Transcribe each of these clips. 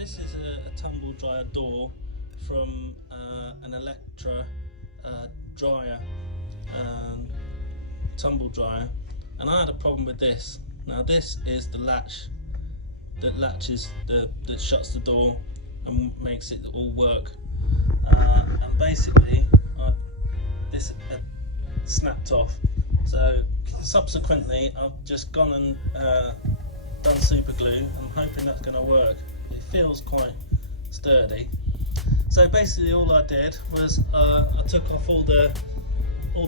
this is a tumble dryer door from an Electra dryer, tumble dryer, and I had a problem with this. Now this is the latch that latches that shuts the door and makes it all work, and basically this had snapped off, so subsequently I've just gone and done super glue. I'm hoping that's going to work. It feels quite sturdy. So basically all I did was I took off all the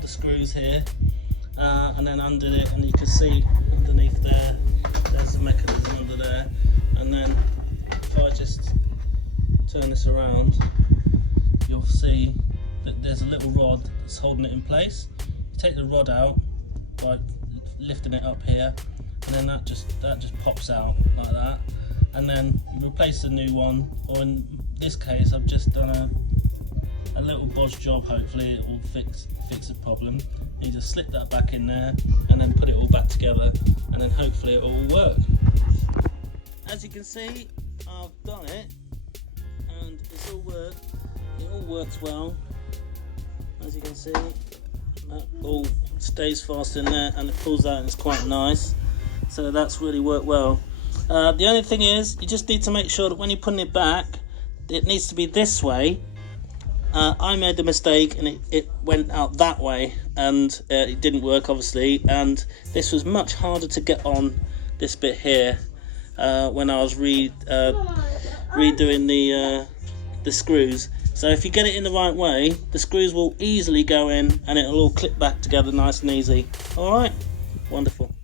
screws here, and then undid it, and you can see underneath there's the mechanism under there, and then if I just turn this around, you'll see that there's a little rod that's holding it in place. You take the rod out by lifting it up here, and then that just pops out like that, and then you replace the new one, or in this case I've just done a little bodge job. Hopefully it will fix the problem. You just slip that back in there and then put it all back together, and then hopefully it will all work. As you can see, I've done it and it's all worked. It all works well. As you can see, that all stays fast in there and it pulls out, and it's quite nice. So that's really worked well. The only thing is, you just need to make sure that when you're putting it back, it needs to be this way. I made the mistake and it went out that way, and it didn't work obviously, and this was much harder to get on this bit here when I was redoing the screws. So if you get it in the right way, the screws will easily go in and it'll all clip back together nice and easy. Alright, wonderful.